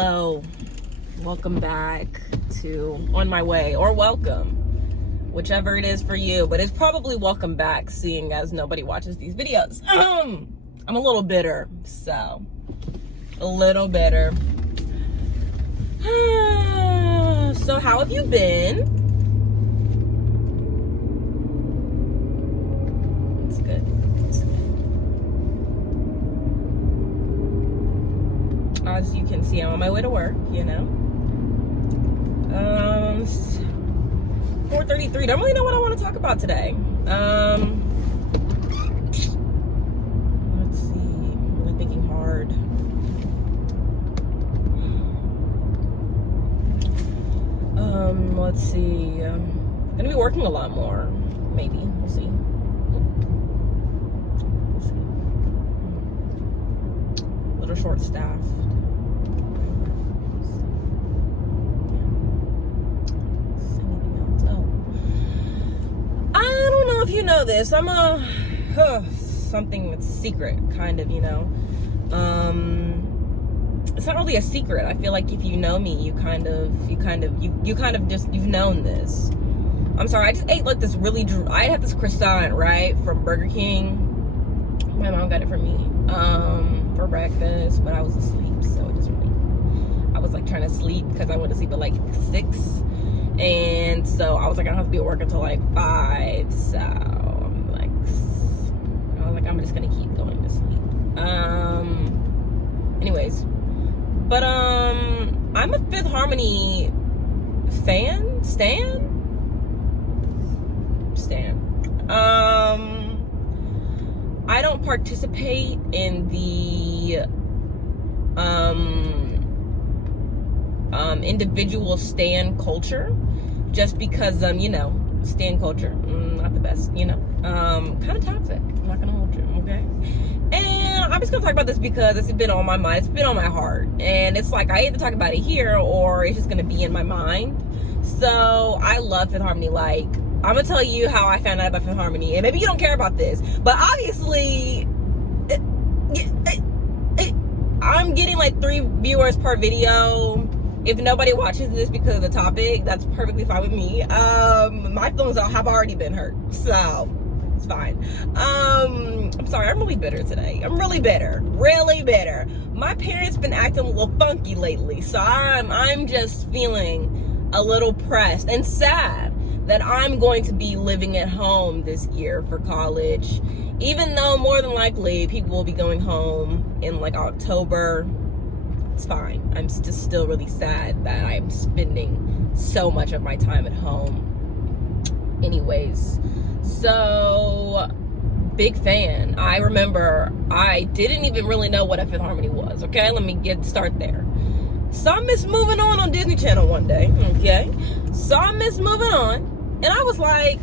Hello, welcome back to On My Way, or welcome, whichever it is for you, but it's probably welcome back, seeing as nobody watches these videos. I'm a little bitter, so a little bitter. So how have you been? It's good. It's good. As you can see, I'm on my way to work, you know. 4:33. Don't really know what I want to talk about today. Let's see. I'm really thinking hard. Let's see. I'm gonna be working a lot more. Maybe. We'll see. We'll see. A little short-staffed. If you know this, I'm something that's secret, kind of, you know. It's not really a secret. I feel like if you know me, you've known this. I'm sorry, I just ate like this I had this croissant, right, from Burger King. My mom got it for me for breakfast, but I was asleep, so it just really, I was like trying to sleep because I went to sleep at like 6. And so I was like, I don't have to be at work until like 5. So I'm like, I'm just gonna keep going to sleep. Anyways, but I'm a Fifth Harmony fan, stan. I don't participate in the individual stan culture, just because you know, stan culture, not the best, you know, kind of toxic. I'm not gonna hold you, okay? And I'm just gonna talk about this because it's been on my mind, it's been on my heart, and it's like I either talk about it here or it's just gonna be in my mind. So I love Fifth Harmony. Like, I'm gonna tell you how I found out about Fifth Harmony, and maybe you don't care about this, but obviously I'm getting like 3 viewers per video. If nobody watches this because of the topic, that's perfectly fine with me. My feelings have already been hurt, so it's fine. I'm sorry, I'm really bitter today. I'm really bitter, really bitter. My parents been acting a little funky lately, so I'm just feeling a little pressed and sad that I'm going to be living at home this year for college, even though more than likely people will be going home in like October. It's fine. I'm just still really sad that I'm spending so much of my time at home. Anyways, so big fan. I remember I didn't even really know what a Fifth Harmony was. Okay, let me start there. Saw Miss Moving On Disney Channel one day. Okay, saw Miss Moving On, and I was like,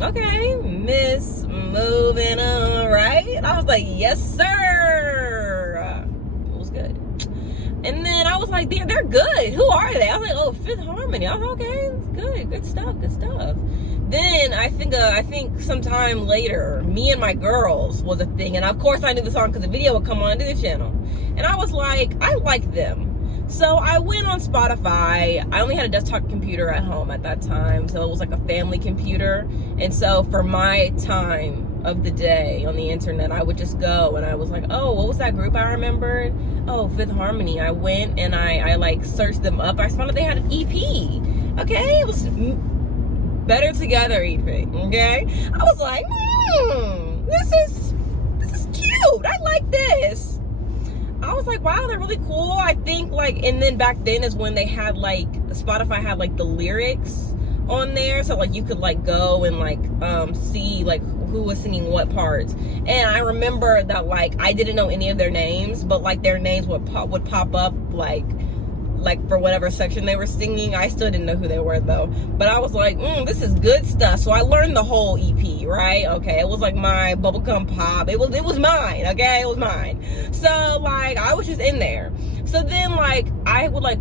okay, Miss Moving On, right? I was like, yes, sir. It was good. And then I was like, they're good. Who are they? I was like, oh, Fifth Harmony. I was like, okay, it's good stuff. Then I think sometime later, Me and My Girls was a thing, and of course I knew the song because the video would come on to the channel, and I was like, I like them. So I went on Spotify. I only had a desktop computer at home at that time, so it was like a family computer. And so for my time of the day on the internet, I would just go, and I was like, oh, what was that group I remembered? Oh, Fifth Harmony. I went and I like searched them up. I found out they had an EP. Okay, it was Better Together EP. Okay, I was like, this is cute. I like this. I was like, wow, they're really cool. I think like, and then back then is when they had like, Spotify had like the lyrics on there, so like you could like go and like see like who was singing what parts. And I remember that like I didn't know any of their names, but like their names would pop up like for whatever section they were singing. I still didn't know who they were though, but I was like, this is good stuff. So I learned the whole EP, right? Okay, it was like my bubblegum pop. It was mine. Okay, it was mine. So like I was just in there. So then like I was like,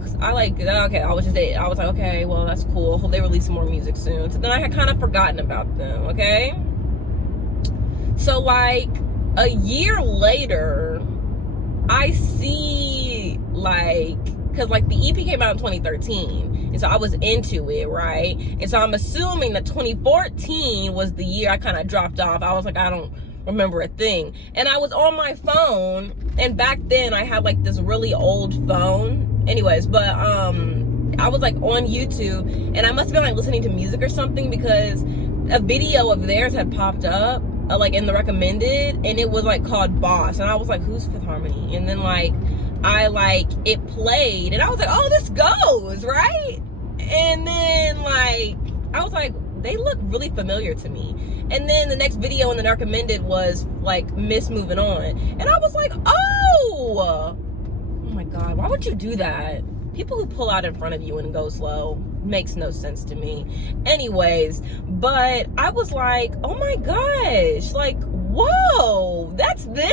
okay, well, that's cool. Hope they release some more music soon. So then I had kind of forgotten about them. Okay, so like a year later, I see like because like the EP came out in 2013, and so I was into it, right? And so I'm assuming that 2014 was the year I kind of dropped off. I was like, I don't remember a thing. And I was on my phone, and back then I had like this really old phone. Anyways, but I was like on YouTube, and I must have been like listening to music or something, because a video of theirs had popped up like in the recommended, and it was like called Boss, and I was like, who's Fifth Harmony? And then like it played, and I was like, oh, this goes, right? And then like I was like, they look really familiar to me. And then the next video in the recommended was like Miss Moving On, and I was like, oh my god, why would you do that? People who pull out in front of you and go slow makes no sense to me. Anyways, but I was like, oh my gosh, like, whoa, that's them?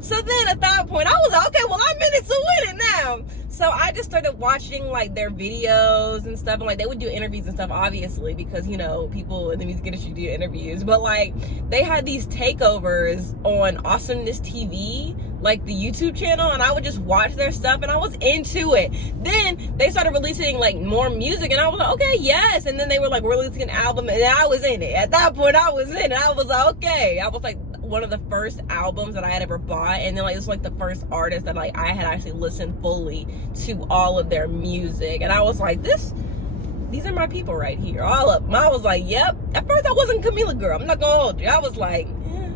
So then at that point, I was like, okay, well, I'm in it to win it now. So I just started watching like their videos and stuff, and like they would do interviews and stuff, obviously, because, you know, people in the music industry do interviews, but like they had these takeovers on Awesomeness TV, like the YouTube channel, and I would just watch their stuff, and I was into it. Then they started releasing like more music, and I was like, okay, yes. And then they were like releasing an album, and I was in it. At that point, I was in it. I was like, okay. I was like one of the first albums that I had ever bought, and then like it was like the first artist that like I had actually listened fully to all of their music, and I was like, these are my people right here, all of them. I was like, yep. At first I wasn't Camila girl, I'm not gonna hold you. I was like, yeah,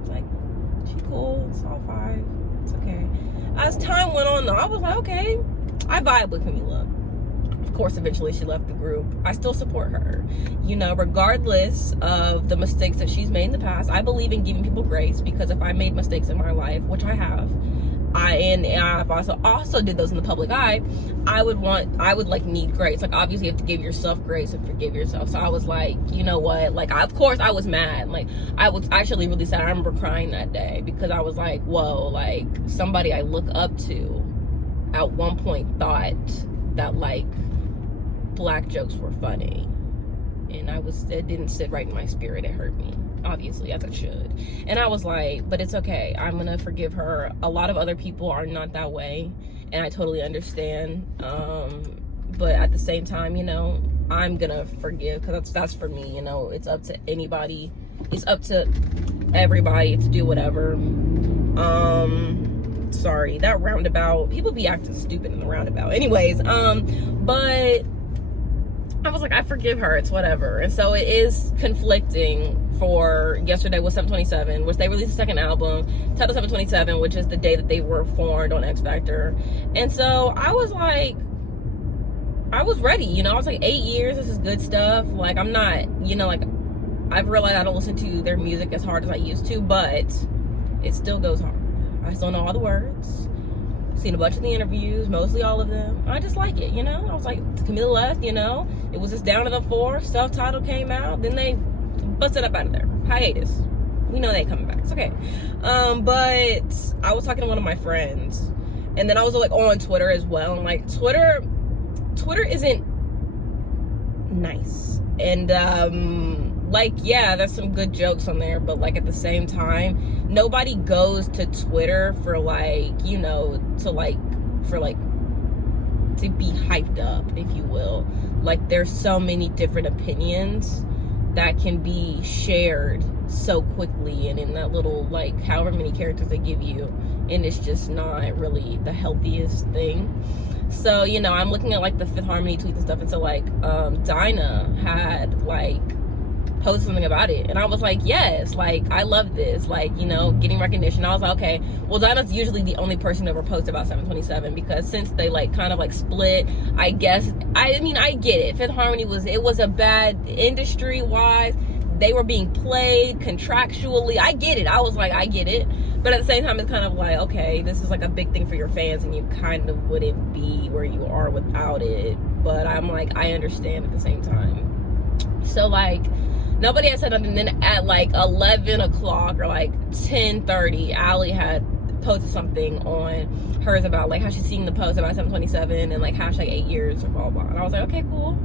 it's like, she cool, it's all fine, it's okay. As time went on though, I was like, okay, I vibe with Camila. Of course, eventually she left the group. I still support her, you know, regardless of the mistakes that she's made in the past. I believe in giving people grace, because if I made mistakes in my life, which I have, and I've also did those in the public eye, I would like need grace. Like, obviously you have to give yourself grace and forgive yourself. So I was like, you know what, like, of course I was mad. Like, I was actually really sad. I remember crying that day, because I was like, whoa, like, somebody I look up to at one point thought that like black jokes were funny, and it didn't sit right in my spirit. It hurt me, obviously, as it should. And I was like, but it's okay, I'm gonna forgive her. A lot of other people are not that way, and I totally understand, but at the same time, you know, I'm gonna forgive, because that's for me, you know. It's up to anybody, it's up to everybody to do whatever. Sorry, that roundabout, people be acting stupid in the roundabout. Anyways, but I was like, I forgive her, it's whatever. And so it is conflicting. For yesterday was 7/27, which they released a second album titled 7/27, which is the day that they were formed on X Factor. And so I was like, I was ready, you know. I was like, 8 years, this is good stuff. Like, I'm not, you know, like, I've realized I don't listen to their music as hard as I used to, but it still goes hard. I still know all the words. Seen a bunch of the interviews, mostly all of them. I just like it, you know. I was like, Camila left, you know. It was just down to the fourth. Self-titled came out. Then they busted up out of there. Hiatus. We know they ain't coming back. It's okay. But I was talking to one of my friends, and then I was like on Twitter as well. And like Twitter isn't nice. And like, yeah, there's some good jokes on there, but like at the same time, nobody goes to Twitter for like, you know, to be hyped up, if you will. Like, there's so many different opinions that can be shared so quickly, and in that little, like, however many characters they give you, and it's just not really the healthiest thing. So, you know, I'm looking at like the Fifth Harmony tweets and stuff, and so like Dinah had like posted something about it, and I was like, yes, like, I love this, like, you know, getting recognition. I was like, okay, well, Dinah's usually the only person to ever post about 7/27, because since they like kind of like split, I guess, I mean, I get it. Fifth Harmony was a bad industry wise. They were being played contractually. I get it. I was like, I get it. But at the same time, it's kind of like, okay, this is like a big thing for your fans, and you kind of wouldn't be where you are without it. But I'm like, I understand at the same time. So like, nobody had said nothing. Then at like 11 o'clock or like 10:30, Allie had posted something on hers about like how she's seeing the post about 727 and like hashtag 8 years or blah blah. And I was like, okay, cool.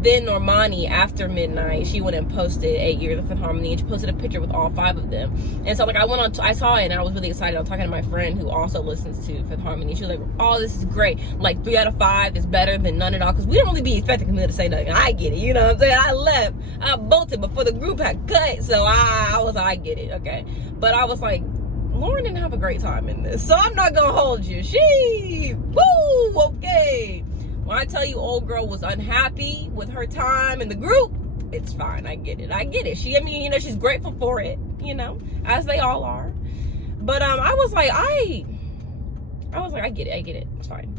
Then Normani, after midnight, she went and posted 8 years of Fifth Harmony, and she posted a picture with all 5 of them. And so like I saw it and I was really excited. I was talking to my friend who also listens to Fifth Harmony. She was like, oh, this is great. Like 3 out of 5 is better than none at all, because we don't really be expecting Camila to say nothing. I get it, you know what I'm saying? I left, I bolted before the group had cut, so I was like, I get it, okay. But I was like, Lauren didn't have a great time in this, so I'm not gonna hold you. Woo, okay. When I tell you old girl was unhappy with her time in the group, it's fine. I get it. She's grateful for it, as they all are. But I was like, I get it. It's fine.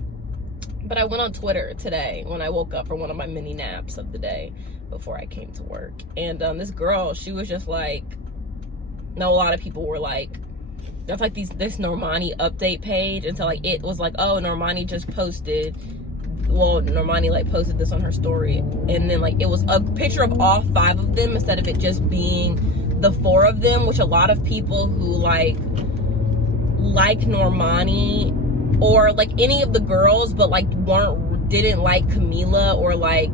But I went on Twitter today when I woke up from one of my mini naps of the day before I came to work. And this girl, she was just like, a lot of people were like, there's like this Normani update page. And so like, it was like, oh, Normani just posted, Normani like posted this on her story. And then like, it was a picture of all 5 of them instead of it just being the 4 of them, which a lot of people who like Normani or like any of the girls, but like didn't like Camila, or like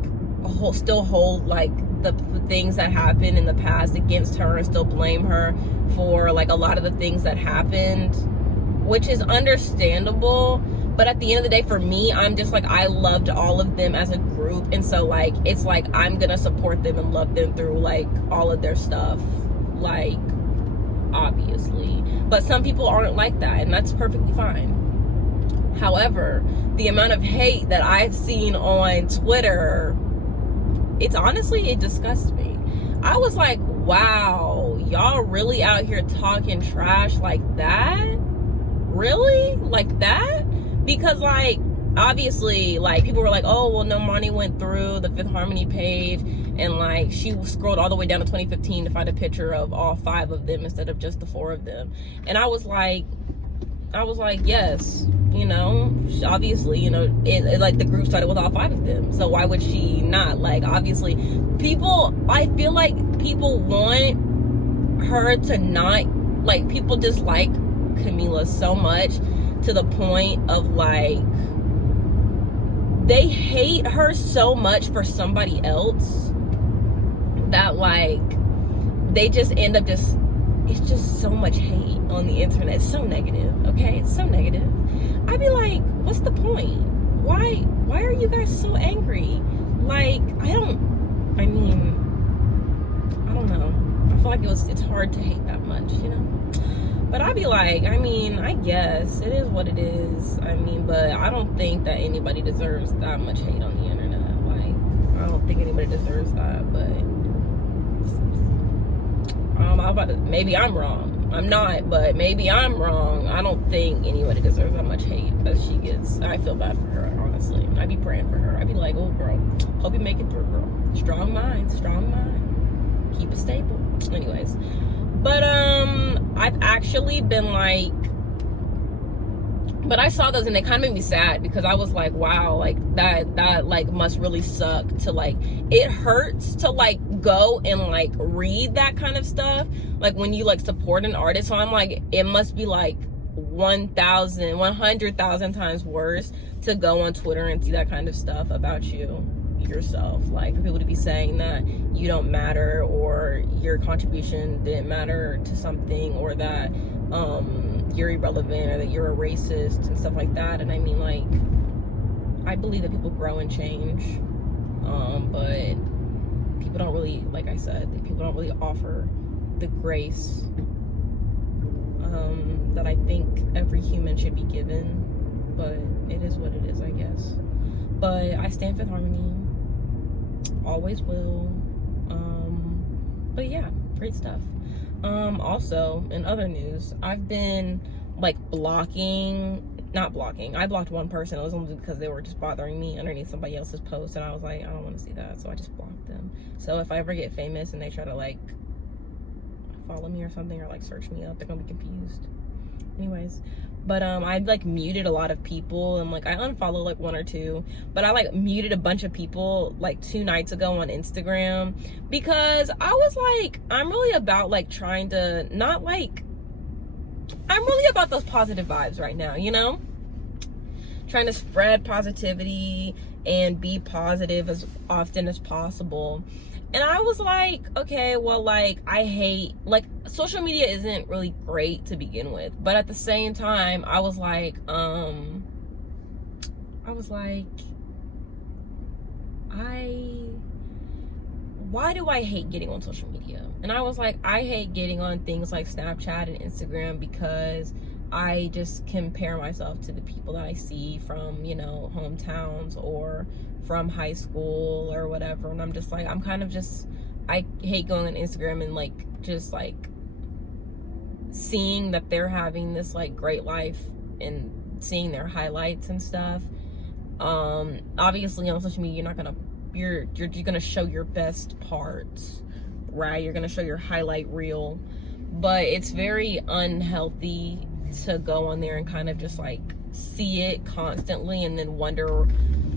still hold like the things that happened in the past against her and still blame her for like a lot of the things that happened, which is understandable. But at the end of the day, for me, I'm just like, I loved all of them as a group, and so like it's like I'm gonna support them and love them through like all of their stuff, like obviously. But some people aren't like that, and that's perfectly fine. However, the amount of hate that I've seen on Twitter, it disgusts me. I was like, wow, y'all really out here talking trash like that? Really? Like that? Because like, obviously, like people were like, oh, well, Normani went through the Fifth Harmony page and like she scrolled all the way down to 2015 to find a picture of all 5 of them instead of just the 4 of them. And I was like, yes, obviously, it like the group started with all 5 of them. So why would she not? Like, obviously, I feel like people want her to not, like, people dislike Camila so much to the point of like, they hate her so much for somebody else that like, they just end up it's just so much hate on the internet. It's so negative, okay? It's so negative. I'd be like, what's the point? Why are you guys so angry? Like, I don't know. I feel like it's hard to hate that much, But I'd be like, I guess it is what it is. But I don't think that anybody deserves that much hate on the internet. Like, I don't think anybody deserves that, but maybe I'm wrong. I'm not, but maybe I'm wrong. I don't think anybody deserves that much hate that she gets. I feel bad for her, honestly. I'd be praying for her. I'd be like, oh, girl, hope you make it through, girl. Strong mind. Keep it stable. Anyways, but I've actually been like, but I saw those and they kind of made me sad, because I was like, wow, like that like must really suck to like, it hurts to like go and like read that kind of stuff, like when you like support an artist. So I'm like, it must be like 100,000 times worse to go on Twitter and see that kind of stuff about yourself, like for people to be saying that you don't matter, or your contribution didn't matter to something, or that you're irrelevant, or that you're a racist and stuff like that. And like, I believe that people grow and change, but people don't really, like I said, people don't really offer the grace that I think every human should be given. But it is what it is, I guess. But I stand Fifth Harmony, always will. But yeah, great stuff. Also, in other news, I've been like not blocking. I blocked one person. It was only because they were just bothering me underneath somebody else's post, and I was like, I don't want to see that, so I just blocked them. So if I ever get famous and they try to like follow me or something, or like search me up, they're gonna be confused. Anyways, but I like muted a lot of people, and like I unfollowed like 1 or 2, but I like muted a bunch of people like 2 nights ago on Instagram, because I was like, I'm really about like trying to not like I'm really about those positive vibes right now, you know? Trying to spread positivity and be positive as often as possible. And I was like, okay, well, like, I hate, like, social media isn't really great to begin with. But at the same time, I was like, why do I hate getting on social media? And I was like, I hate getting on things like Snapchat and Instagram because I just compare myself to the people that I see from, you know, hometowns or from high school or whatever. And I'm just like, I hate going on Instagram and like, just like seeing that they're having this like great life and seeing their highlights and stuff. Obviously on social media, you're gonna show your best parts, right? You're gonna show your highlight reel, but it's very unhealthy to go on there and kind of just like see it constantly and then wonder,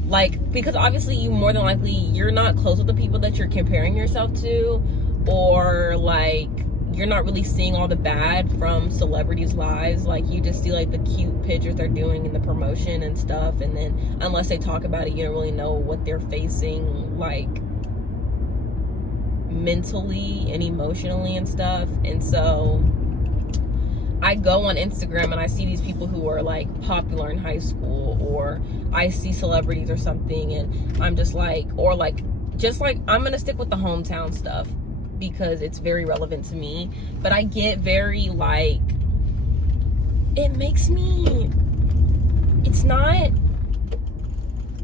like, because obviously you're not close with the people that you're comparing yourself to, or like you're not really seeing all the bad from celebrities' lives. Like, you just see like the cute pictures they're doing in the promotion and stuff, and then unless they talk about it, you don't really know what they're facing, like mentally and emotionally and stuff. And so I go on Instagram and I see these people who are like popular in high school, or I see celebrities or something, and I'm just like, or like, just like, I'm gonna stick with the hometown stuff because it's very relevant to me. But I get very like, it makes me, it's not,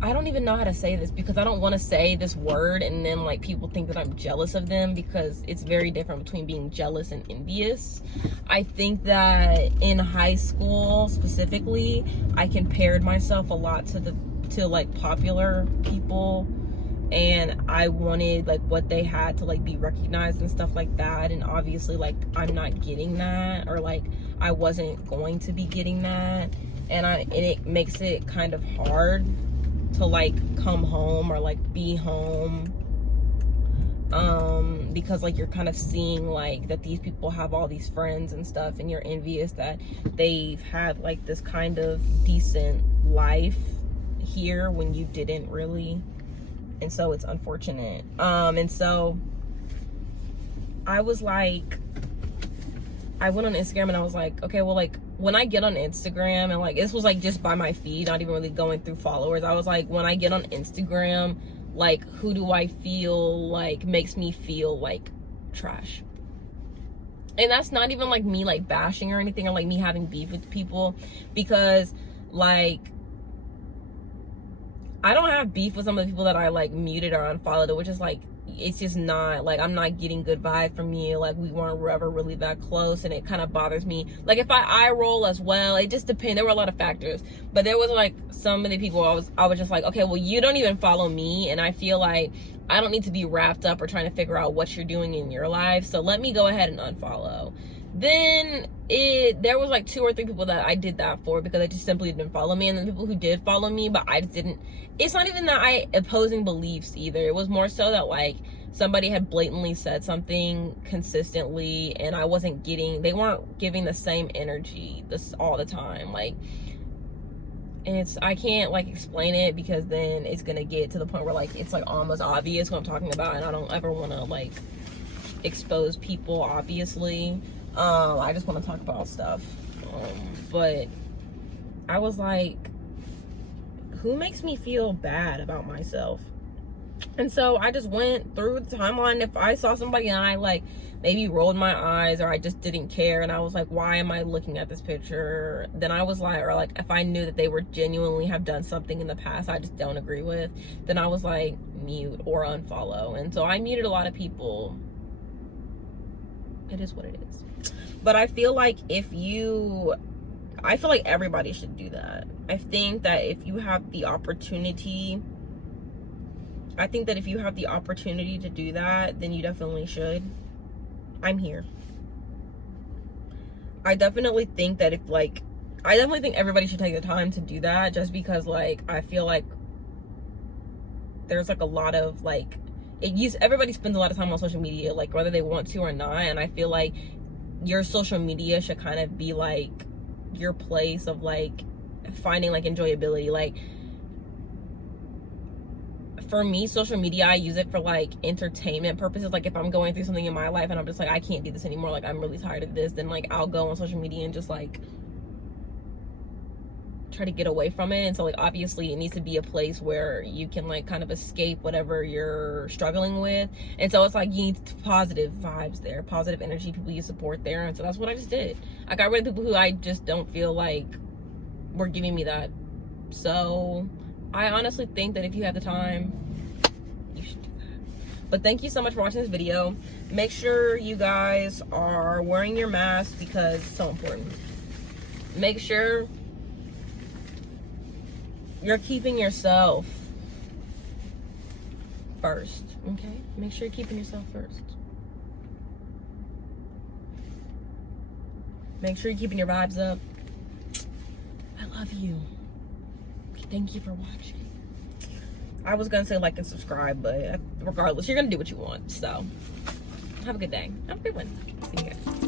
I don't even know how to say this because I don't want to say this word and then like people think that I'm jealous of them, because it's very different between being jealous and envious. I think that in high school specifically, I compared myself a lot to like popular people, and I wanted like what they had to like be recognized and stuff like that. And obviously like I'm not getting that, or like I wasn't going to be getting that, and it makes it kind of hard to like come home or like be home, because like you're kind of seeing like that these people have all these friends and stuff, and you're envious that they've had like this kind of decent life here when you didn't really. And so it's unfortunate. And so I was like, I went on Instagram and I was like, okay, well, like when I get on Instagram, and like this was like just by my feed, not even really going through followers, I was like, when I get on Instagram, like who do I feel like makes me feel like trash? And that's not even like me like bashing or anything, or like me having beef with people, because like I don't have beef with some of the people that I like muted or unfollowed, which is like, it's just not like, I'm not getting good vibe from you. Like, we weren't ever really that close, and it kind of bothers me. Like, if I eye roll as well, it just depends. There were a lot of factors, but there was like so many people I was just like, okay, well, you don't even follow me, and I feel like I don't need to be wrapped up or trying to figure out what you're doing in your life, so let me go ahead and unfollow. Then there was like 2 or 3 people that I did that for, because they just simply didn't follow me. And then people who did follow me, but I just didn't, it's not even that I opposing beliefs either. It was more so that like somebody had blatantly said something consistently, and I wasn't getting, they weren't giving the same energy this all the time. Like, and I can't like explain it, because then it's gonna get to the point where like it's like almost obvious what I'm talking about, and I don't ever want to like expose people, obviously. I just want to talk about stuff, but I was like, who makes me feel bad about myself? And so I just went through the timeline. If I saw somebody and I like maybe rolled my eyes, or I just didn't care, and I was like, why am I looking at this picture? Then I was like, or like if I knew that they were genuinely have done something in the past I just don't agree with, then I was like, mute or unfollow. And so I muted a lot of people. It is what it is. But I feel like I feel like everybody should do that. I think that if you have the opportunity to do that, then you definitely should. I'm here. I definitely think that I definitely think everybody should take the time to do that, just because like I feel like there's like a lot of like, everybody spends a lot of time on social media, like whether they want to or not, and I feel like your social media should kind of be like your place of like finding like enjoyability. Like for me, social media, I use it for like entertainment purposes. Like if I'm going through something in my life and I'm just like, I can't do this anymore, like I'm really tired of this, then like I'll go on social media and just like try to get away from it. And so like obviously it needs to be a place where you can like kind of escape whatever you're struggling with. And so it's like you need positive vibes there, positive energy, people you support there. And so that's what I just did. I got rid of people who I just don't feel like were giving me that. So I honestly think that if you have the time, you should do that. But thank you so much for watching this video. Make sure you guys are wearing your mask because it's so important. Make sure you're keeping yourself first, okay? Make sure you're keeping yourself first. Make sure you're keeping your vibes up. I love you. Thank you for watching. I was gonna say like and subscribe, but regardless, you're gonna do what you want. So have a good day. Have a good one. See you guys.